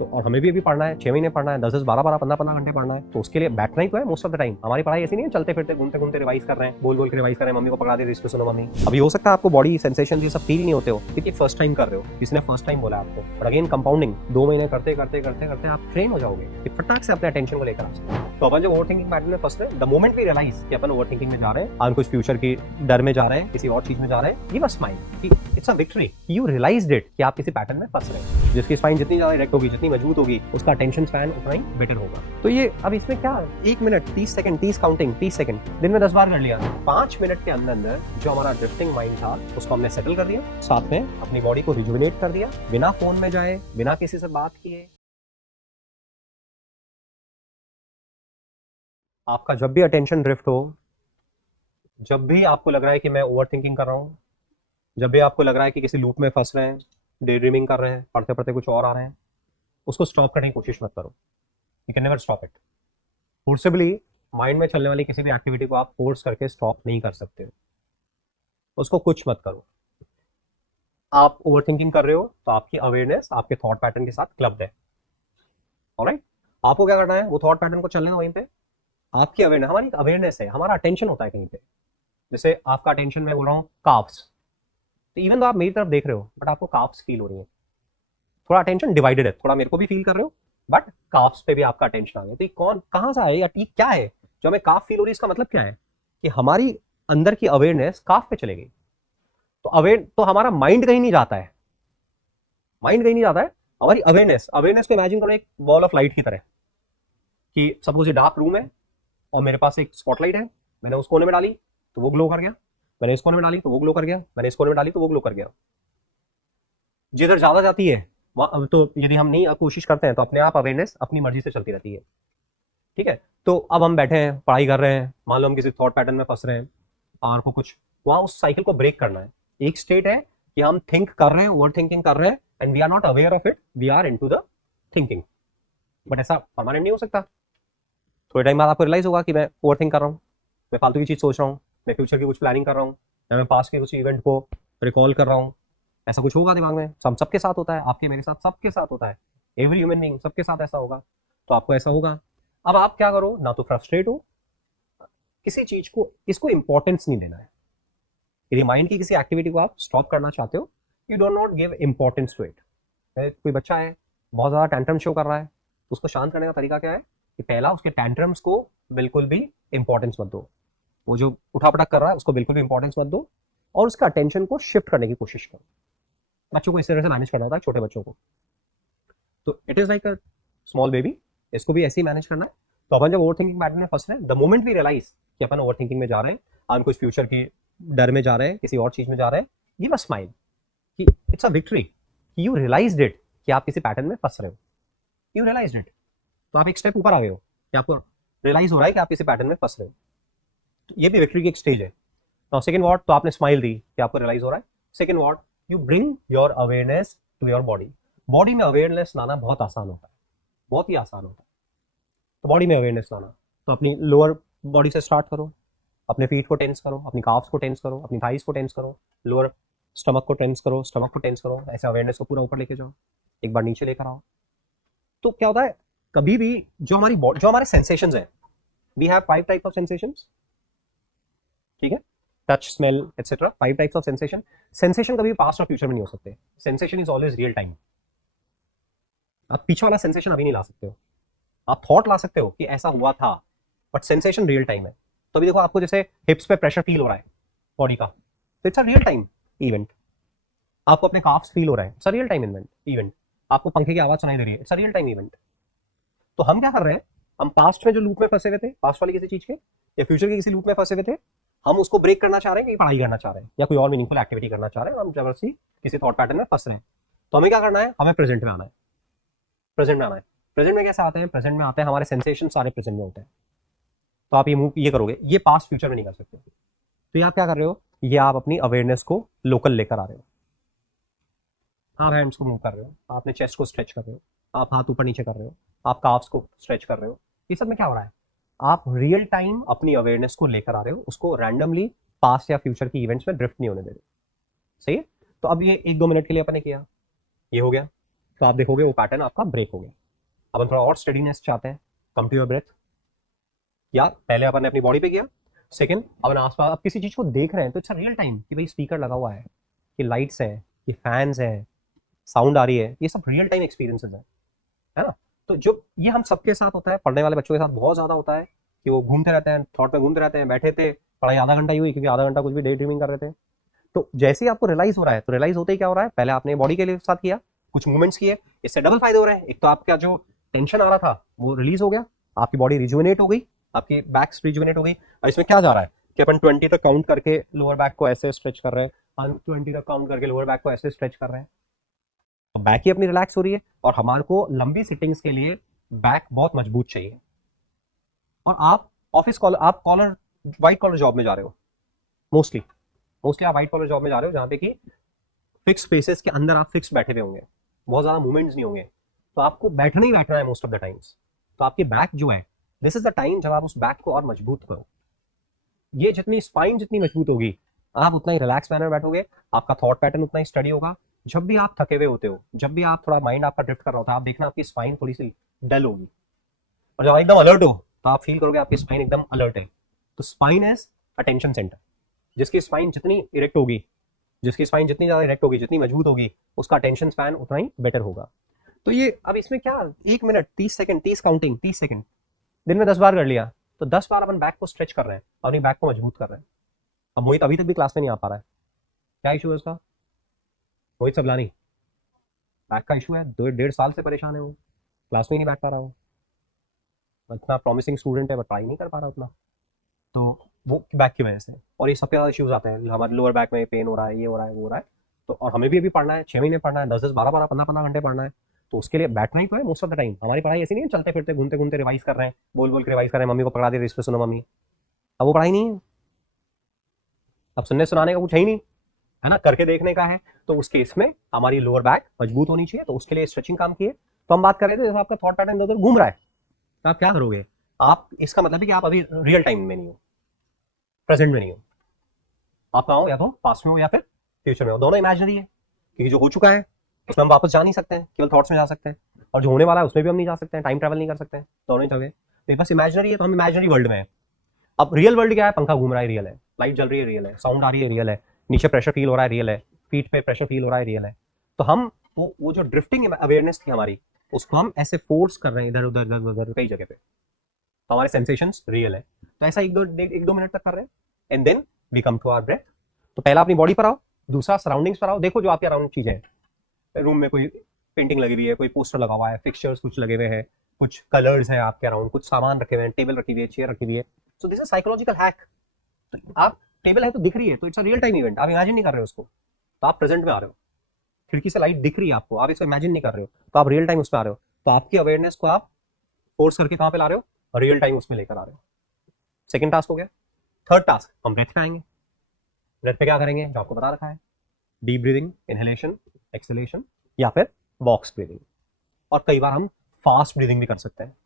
तो और हमें भी अभी पढ़ना है, 6 महीने पढ़ना है, 10-10, 12-12, 15-15 घंटे पढ़ना है, तो उसके लिए बैठना ही तो है मोस्ट ऑफ द टाइम। हमारी पढ़ाई ऐसी नहीं है चलते फिरते घूमते घूमते रिवाइज कर रहे हैं, बोल बोल के रिवाइज कर रहे हैं, मम्मी को पकड़ा दे, इसको सुनो मम्मी। अभी हो सकता है आपको बॉडी सेंसेशन ये सब फील नहीं होते हो क्योंकि फर्स्ट टाइम कर रहे हो, किसी ने फर्स्ट टाइम बोला आपको, बट अगेन कंपाउंडिंग 2 महीने करते करते करते करते आप ट्रेन हो जाओगे कि फटाक से अपने अटेंशन को लेकर आ सकते हो। तो अपन जो ओवर थिंकिंग पैटर्न में फंस रहे हैं, द मोमेंट वी रियलाइज कि अपन ओवर थिंकिंग में जा रहे हैं, हम कुछ फ्यूचर की डर में जा रहे हैं, किसी और चीज में जा रहे हैं, गिव अ स्माइल कि it's a victory, you realized it कि आप किसी पैटर्न में फंस रहे हैं। जिसकी स्पाइन जितनी ज्यादा डायरेक्ट होगी, जितनी मजबूत होगी, उसका अटेंशन स्पैन उतना ही बेटर होगा। तो ये अब इसमें क्या 1 मिनट 30 सेकंड, 30 काउंटिंग, 30 सेकंड दिन में 10 बार कर लिया, 5 मिनट के अंदर अंदर जो हमारा ड्रिफ्टिंग माइंड था उसको हमने सेटल कर दिया, साथ में अपनी बॉडी को रिजुविनेट कर दिया, बिना फोन में जाए, बिना किसी से बात किए। आपका जब भी अटेंशन ड्रिफ्ट हो, जब भी आपको लग रहा है कि मैं ओवर थिंकिंग कर रहा हूँ, जब भी आपको लग रहा है कि किसी लूप में फंस रहे हैं, डे ड्रीमिंग कर रहे हैं, पढ़ते पढ़ते कुछ और आ रहे हैं, उसको स्टॉप करने की कोशिश मत करो। You can never stop it. Forcibly mind में चलने वाली किसी भी एक्टिविटी को आप फोर्स करके स्टॉप नहीं कर सकते हो, उसको कुछ मत करो। आप ओवर थिंकिंग कर रहे हो तो आपकी अवेयरनेस आपके थॉट पैटर्न के साथ क्लब्ड है, ऑलराइट। आपको क्या करना है, वो थॉट पैटर्न को चलने वहीं पे, आपकी अवेयरनेस, हमारी अवेयरनेस है, हमारा अटेंशन होता है कहीं पे। जैसे आपका अटेंशन मैं बोल रहा हूँ काफ्स, तो इवन तो आप मेरी तरफ देख रहे हो बट आपको काफ्स फील हो रही है, थोड़ा अटेंशन डिवाइडेड है, थोड़ा मेरे को भी फील कर रहे हो बट काफ्स पे भी आपका अटेंशन आ गया। तो ये कौन कहां से आया या ये क्या है जो हमें काफ फील हो रही है? इसका मतलब क्या है कि हमारी अंदर की अवेयरनेस काफ पे चले गई। तो अवेयर तो हमारा माइंड कहीं नहीं जाता है, माइंड कहीं नहीं जाता है, हमारी अवेयरनेस, अवेयरनेस को इमेजिन करो एक बॉल ऑफ लाइट की तरह कि सपोज ये डार्क रूम है और मेरे पास एक स्पॉटलाइट है, मैंने उस कोने में डाली तो वो ग्लो कर गया, मैंने इस कोने में डाली तो वो ग्लो कर गया, मैंने इस कोने में डाली तो वो ग्लो कर गया। जिधर ज्यादा जाती है तो यदि हम नहीं कोशिश करते हैं तो अपने आप अवेयरनेस अपनी मर्जी से चलती रहती है, ठीक है। तो अब हम बैठे हैं, पढ़ाई कर रहे हैं, मान लो हम किसी थॉट पैटर्न में फंस रहे हैं और को कुछ वहां उस साइकिल को ब्रेक करना है। एक स्टेट है कि हम थिंक कर रहे हैं, ओवर थिंकिंग कर रहे हैं and we are not aware of it, we are into the thinking, but ऐसा परमानेंट नहीं हो सकता। थोड़े टाइम बाद आपको रियलाइज होगा कि मैं ओवर थिंक कर रहा हूँ, मैं फालतू की चीज सोच रहा हूँ, मैं फ्यूचर की कुछ प्लानिंग कर रहा हूँ, मैं पास्ट के कुछ इवेंट को रिकॉल कर रहा हूँ, ऐसा कुछ होगा दिमाग में। सबके साथ होता है, आपके मेरे साथ सबके साथ होता है, एवरी ह्यूमन बीइंग सबके साथ ऐसा होगा, तो आपको ऐसा होगा। अब आप क्या करो, ना तो फ्रस्ट्रेट हो किसी चीज को, इसको इंपॉर्टेंस नहीं देना है। यदि माइंड की किसी एक्टिविटी को आप स्टॉप करना चाहते हो, you don't not give importance to it. कोई बच्चा है बहुत ज्यादा टैंट्रम शो कर रहा है, तो उसको शांत करने का तरीका क्या है कि पहला उसके टैंट्रम्स को बिल्कुल भी इंपॉर्टेंस मत दो, वो जो उठापटक कर रहा है उसको बिल्कुल भी इंपॉर्टेंस मत दो, और उसका अटेंशन को शिफ्ट करने की कोशिश करो। बच्चों को इस तरह से मैनेज करना होता है, छोटे बच्चों को। तो it is like a small baby, इसको भी ऐसे ही मैनेज करना है। तो अपन जब ओवर थिंकिंग पैटर्न में फंस रहे हैं, द मोमेंट वी रियलाइज कि अपन ओवर थिंकिंग में जा रहे हैं, हम कुछ फ्यूचर की डर में जा रहे हैं, किसी और चीज में जा रहे हैं, गिव अ स्माइल कि it's a victory, you realized it कि आप किसी पैटर्न में फंस रहे हो, यू रियलाइज्ड इट। तो आप एक स्टेप ऊपर आ गए हो कि आपको रियलाइज हो रहा है कि आप किसी पैटर्न में फंस रहे हो, तो ये भी विक्ट्री की एक स्टेज है। नाउ सेकंड व्हाट, तो आपने स्माइल दी कि आपको रियलाइज हो रहा है। Second what, you bring your awareness to your body. Body में अवेयरनेस लाना बहुत आसान होता है, बहुत ही आसान होता है। तो बॉडी में अवेयरनेस लाना, तो अपनी लोअर बॉडी से स्टार्ट करो, अपने फीट को टेंस करो, अपनी काफ्स को टेंस करो, अपनी थाइस को टेंस करो, लोअर स्टमक को टेंस करो, स्टमक को टेंस करो, ऐसे अवेयरनेस को पूरा ऊपर लेके जाओ, एक बार नीचे लेकर आओ। तो क्या होता है, कभी भी जो हमारे सेंसेशंस हैं, we have 5 types of sensations, ठीक है, touch, smell etcetera, 5 types of sensation. Sensation कभी पास्ट और फ्यूचर में नहीं हो सकते, sensation is always real time. आप पीछे वाला सेंसेशन अभी नहीं ला सकते हो, आप थॉट ला सकते हो कि ऐसा हुआ था, बट सेंसेशन रियल टाइम है। तो अभी देखो आपको जैसे हिप्स पे प्रेशर फील हो रहा है बॉडी का, तो it's a real time event. आपको अपने काफ्स फील हो रहा है, it's a real time event. आपको पंखे की आवाज सुनाई दे रही है, it's a real time event. तो हम क्या कर रहे हैं, हम पास्ट में जो लूप में फंसे हुए थे, पास्ट वाली किसी चीज के या फ्यूचर के किसी लूप में फंसे हुए थे, हम उसको ब्रेक करना चाह रहे हैं कि पढ़ाई करना चाह रहे हैं या कोई और मीनिंगफुल एक्टिविटी करना चाह रहे हैं, हम जबरदस्ती किसी थॉट पैटर्न में फंस रहे हैं। तो हमें क्या करना है, हमें प्रेजेंट में आना है, प्रेजेंट में आना है। प्रेजेंट में कैसे आते हैं, प्रेजेंट में आते हैं हमारे सेंसेशन सारे प्रेजेंट में होते हैं। तो आप ये मूव ये करोगे, ये पास्ट फ्यूचर में नहीं कर सकते। तो ये आप क्या कर रहे हो, ये आप अपनी अवेयरनेस को लोकल लेकर आ रहे हो। आप हैंड्स को मूव कर रहे हो, आप अपने चेस्ट को स्ट्रेच कर रहे हो, आप हाथ ऊपर नीचे कर रहे हो, आप काफ्स को स्ट्रेच कर रहे हो। ये सब में क्या हो रहा है, आप रियल टाइम अपनी अवेयरनेस को लेकर आ रहे हो, उसको रैंडमली पास्ट या फ्यूचर की इवेंट्स में ड्रिफ्ट नहीं होने दे रहे। सही है। तो अब ये 1-2 मिनट के लिए अपन ने किया, ये हो गया। तो आप देखोगे वो पैटर्न आपका ब्रेक हो गया। अब हम थोड़ा और स्टेडीनेस चाहते हैं, कम टू योर ब्रेथ। या पहले अपन ने अपनी बॉडी पे किया, सेकंड अपन आसपास आप किसी चीज को देख रहे हैं तो इट्स रियल टाइम कि भाई स्पीकर लगा हुआ है, कि लाइट्स हैं, कि फैंस हैं, साउंड आ रही है, ये सब रियल टाइम एक्सपीरियंसेस है ना। तो जो ये हम सबके साथ होता है, पढ़ने वाले बच्चों के साथ बहुत ज्यादा होता है कि वो घूमते रहते हैं, थॉट में घूमते रहते हैं, बैठे थे पढ़ाई आधा घंटा ही हुई क्योंकि आधा घंटा कुछ भी डे ड्रीमिंग कर रहे थे। तो जैसे ही आपको रियलाइज हो रहा है, तो रियलाइज होते ही क्या हो रहा है, पहले आपने बॉडी के लिए साथ किया, कुछ मूवमेंट्स किए, इससे डबल फायदे हो रहे हैं। एक तो आपका जो टेंशन आ रहा था वो रिलीज हो गया, आपकी बॉडी रिजुविनेट हो गई, आपकी बैक रिजुविनेट हो गई। और इसमें क्या जा रहा है कि अपन 20 तक काउंट करके लोअर बैक को ऐसे स्ट्रेच कर रहे हैं, 20 तक काउंट करके लोअर बैक को ऐसे स्ट्रेच कर रहे हैं, तो बैक ही अपनी रिलैक्स हो रही है। और हमारे को लंबी सिटिंग्स के लिए बैक बहुत मजबूत चाहिए। और आप ऑफिस कॉलर, आप कॉलर व्हाइट कॉलर जॉब में जा रहे हो, मोस्टली आप व्हाइट कॉलर जॉब में जा रहे हो जहाँ पे कि फिक्स स्पेसेस के अंदर आप फिक्स बैठे हुए होंगे, बहुत ज्यादा मूवमेंट्स नहीं होंगे, तो आपको बैठना ही बैठना है मोस्ट ऑफ द टाइम्स। तो आपकी बैक जो है, दिस इज द टाइम जब आप उस बैक को और मजबूत करो। ये जितनी स्पाइन जितनी मजबूत होगी, आप उतना ही रिलैक्स मैनर बैठोगे, आपका थॉट पैटर्न उतना ही स्टडी होगा। जब भी आप थके हुए होते हो, जब भी आप थोड़ा माइंड आपका ड्रिफ्ट कर रहा होता है, आप देखना आपकी स्पाइन थोड़ी सी डल होगी, और जब एकदम अलर्ट हो तो आप फील करोगे आपकी स्पाइन एकदम अलर्ट है। तो स्पाइन एज अटेंशन सेंटर, जिसकी स्पाइन जितनी इरेक्ट होगी, जिसकी स्पाइन जितनी ज्यादा इरेक्ट होगी, जितनी मजबूत होगी, उसका अटेंशन स्पैन उतना ही बेटर होगा। तो ये अब इसमें क्या, 1 मिनट 30 सेकंड, 30 काउंटिंग, 30 सेकंड दिन में 10 बार कर लिया, तो 10 बार अपन बैक को स्ट्रेच कर रहे हैं, अपनी बैक को मजबूत कर रहे हैं। अब मोहित अभी तक भी क्लास में नहीं आ पा रहा है, क्या इशू है उसका? मोहित सबलानी, बैक का इशू है, 1.5 साल से परेशान है वो, क्लास में नहीं बैठ पा रहा वो, इतना प्रॉमिसिंग स्टूडेंट है बट पढ़ाई नहीं कर पा रहा उतना, तो वो बैक की वजह से। और ये सबसे ज्यादा इश्यूज आते हैं, हमारे लोअर बैक में पेन हो रहा है, ये हो रहा है, वो हो रहा है। तो और हमें भी अभी पढ़ना है, 6 महीने पढ़ना है, 10-10, 12-12, 15-15 घंटे पढ़ना है, तो उसके लिए बैठना ही तो है मोस्ट ऑफ द टाइम। हमारी पढ़ाई ऐसी नहीं है चलते फिरते घूमते घूमते रिवाइज कर रहे हैं, बोल बोल के रिवाइज कर रहे हैं, मम्मी को पकड़ा दे, इस पे सुनो मम्मी, अब वो पढ़ाई नहीं है, अब सुनने सुनाने का कुछ है ही नहीं, है ना, करके देखने का है। तो उस केस में हमारी लोअर बैक मजबूत होनी चाहिए, तो उसके लिए स्ट्रेचिंग काम किए। तो हम बात कर रहे थे, जैसे आपका थॉट पैटर्न इधर उधर घूम रहा है, तो आप क्या करोगे, आप इसका मतलब है कि आप अभी रियल टाइम में नहीं हो, प्रेजेंट में नहीं हो, आप कहाँ हो, या तो पास्ट में हो या फिर फ्यूचर में हो, दोनों इमेजिनरी है, क्योंकि जो हो चुका है उसमें हम वापस जा नहीं सकते हैं, केवल थॉट्स में जा सकते हैं, और जो होने वाला है उसमें भी हम नहीं जा सकते हैं, टाइम ट्रैवल नहीं कर सकते हैं, दोनों ही जगह। तो बस इमेजिनरी है, तो हम इमेजिनरी वर्ल्ड में है। अब रियल वर्ल्ड क्या है, पंखा घूम रहा है, रियल है, लाइट जल रही है, रियल है, साउंड आ रही है, रियल है, नीचे प्रेशर फील हो रहा है, रियल है, फीट पे प्रेशर फील हो रहा है, रियल है। तो हम वो जो ड्रिफ्टिंग अवेयरनेस थी हमारी, उसको हम ऐसे फोर्स कर रहे हैं इधर उधर इधर उधर कई जगह पे, तो हमारे सेंसेशंस रियल है। तो ऐसा 1-2 मिनट तक कर रहे हैं, and then we come to our breath. तो पहला अपनी बॉडी पर आओ, दूसरा सराउंडिंग्स पर आओ, देखो जो आपके अराउंड चीजें हैं, रूम में कोई पेंटिंग लगी हुई है, कोई पोस्टर लगा हुआ है, फिक्सचर्स कुछ लगे हुए हैं, कुछ कलर्स हैं आपके अराउंड, कुछ सामान रखे हुए हैं, टेबल रखी हुई है, चेयर रखी हुई है। So this is psychological hack. तो आप टेबल है तो दिख रही है, तो it's a real time event, आप इमेजिन नहीं कर रहे हो उसको, तो आप प्रेजेंट में आ रहे हो, खिड़की से लाइट दिख रही है आपको, आप इसको इमेजिन नहीं कर रहे हो, तो आप रियल टाइम उस पर आ रहे हो। तो आपकी अवेयरनेस को आप फोर्स करके कहाँ पे ला रहे हो, रियल टाइम उसमें लेकर आ रहे हो। सेकंड टास्क हो गया। थर्ड टास्क हम ब्रेथ पे आएंगे। ब्रेथ पे क्या करेंगे जो आपको बता रखा है, डीप ब्रीदिंग, इनहेलेशन, एक्सहेलेशन, या फिर बॉक्स ब्रीदिंग। और कई बार हम फास्ट ब्रीदिंग भी कर सकते हैं,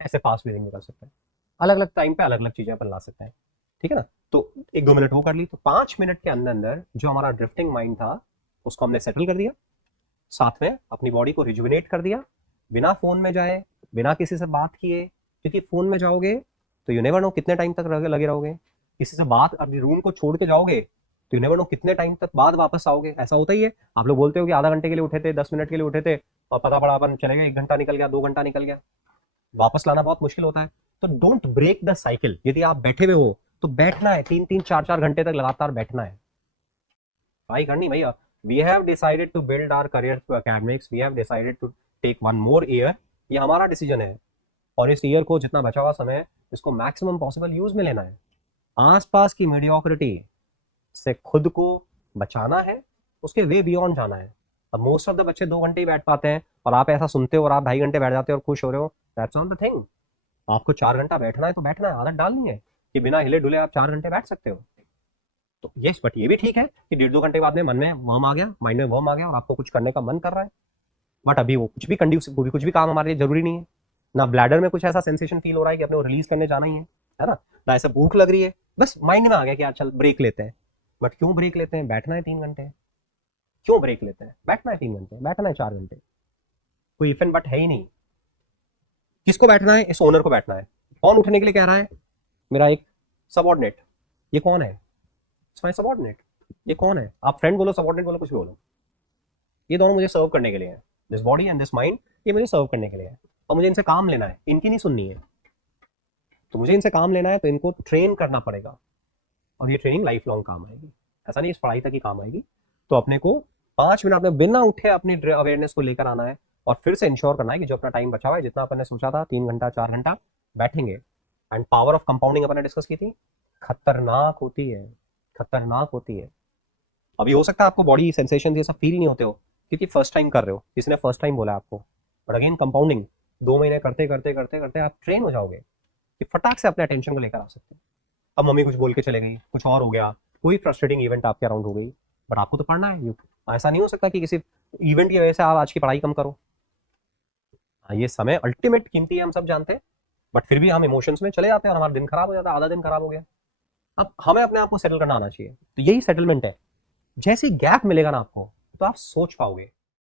ऐसे फास्ट ब्रीदिंग भी कर सकते हैं, अलग अलग टाइम पे अलग अलग चीजें अपन ला सकते हैं, ठीक है ना। तो 1-2 मिनट वो कर ली, तो 5 मिनट के अंदर अंदर जो हमारा ड्रिफ्टिंग माइंड था उसको हमने सेटल कर दिया, साथ में अपनी बॉडी को रिजुविनेट कर दिया, बिना फोन में जाए, बिना किसी से बात किए, क्योंकि फोन में जाओगे तो यू नेवर नो कितने टाइम तक लगे रहोगे, किसी से बात अभी रूम को छोड़ के जाओगे तो यू नेवर नो कितने टाइम तक बाद वापस आओगे। ऐसा होता ही है, आप लोग बोलते हो कि आधा घंटे के लिए उठे थे, 10 मिनट के लिए उठे थे, और पता पड़ा अपन चले गए, 1 घंटा निकल गया, 2 घंटा निकल गया, वापस लाना बहुत मुश्किल होता है। तो डोंट ब्रेक द साइकिल। यदि आप बैठे हुए हो तो बैठना है, 3-3, 4-4 घंटे तक लगातार बैठना है, भाई करनी भैया। We have decided to build our career through academics, we have decided to take 1 more year, ये हमारा डिसीजन है, और इस ईयर को जितना बचा हुआ समय इसको मैक्सिमम पॉसिबल यूज में लेना है। आसपास की मीडियोक्रिटी से खुद को बचाना है, उसके वे बियॉन्ड जाना है। अब मोस्ट ऑफ द बच्चे 2 घंटे ही बैठ पाते हैं, और आप ऐसा सुनते हो और आप 2.5 घंटे बैठ जाते हो और खुश हो रहे हो, दैट्स नॉट द थिंग। आपको 4 घंटा बैठना है तो बैठना है, आदत डालनी है कि बिना हिले डुले आप 4 घंटे बैठ सकते हो। तो यस, बट ये भी ठीक है कि 1.5-2 घंटे बाद में मन में वर्म आ गया, माइंड में वर्म आ गया और आपको कुछ करने का मन कर रहा है, बट अभी वो कुछ भी कंड्यूसिव, कुछ भी काम हमारे लिए जरूरी नहीं है। ना ब्लैडर में कुछ ऐसा सेंसेशन फील हो रहा है कि अपने को रिलीज करने जाना ही है ना ऐसा भूख लग रही है, बस माइंड में आ गया कि यार चल ब्रेक लेते हैं। बट क्यों ब्रेक लेते हैं, बैठना है 3 घंटे, क्यों ब्रेक लेते हैं? बैठना है 3 घंटे, बैठना है 4 घंटे, कोई इफ एंड बट है ही नहीं। किसको बैठना है? इस ओनर को बैठना है। कौन उठने के लिए कह रहा है? मेरा एक सबऑर्डिनेट। ये कौन है? It's my subordinate. ये कौन है? आप फ्रेंड बोलो, सबऑर्डिनेट बोलो, कुछ भी बोलो, ये दोनों मुझे सर्व करने के लिए है। This body and this mind, ये मुझे सर्व करने के लिए है, और मुझे इनसे काम लेना है, इनकी नहीं सुननी है। तो मुझे इनसे काम लेना है, तो इनको ट्रेन करना पड़ेगा, और ये ट्रेनिंग लाइफ लॉन्ग काम आएगी। ऐसा नहीं इस पढ़ाई तक ही काम आएगी। तो अपने को 5 मिनट में बिना उठे अपनी अवेयरनेस को लेकर आना है, और फिर से इंश्योर करना है कि जो अपना टाइम बचा हुआ है, जितना अपन ने सोचा था 3 घंटा 4 घंटा बैठेंगे। एंड पावर ऑफ कंपाउंडिंग अपन ने डिस्कस की थी, खतरनाक होती है, खतरनाक होती है। अभी हो सकता है आपको बॉडी सेंसेशन ये सब फील नहीं होते हो, क्योंकि फर्स्ट टाइम कर रहे हो, किसी ने फर्स्ट टाइम बोला आपको। बट अगेन कंपाउंडिंग 2 महीने करते करते करते करते आप ट्रेन हो जाओगे कि फटाक से अपने अटेंशन को लेकर आ सकते हो। अब मम्मी कुछ बोल के चले गई, कुछ और हो गया, कोई फ्रस्ट्रेटिंग इवेंट आपके अराउंड हो गई, बट आपको तो पढ़ना है। ऐसा नहीं हो सकता कि किसी इवेंट की वजह से आप आज की पढ़ाई कम करो। ये समय अल्टीमेट कीमती है, हम सब जानते हैं, बट फिर भी हम इमोशंस में चले जाते हैं और हमारा दिन खराब हो जाता है, आधा दिन खराब हो गया। अब हमें अपने आप को सेटल करना आना चाहिए, तो यही सेटलमेंट है। जैसे गैप मिलेगा ना आपको, तो आप सोच पाओगे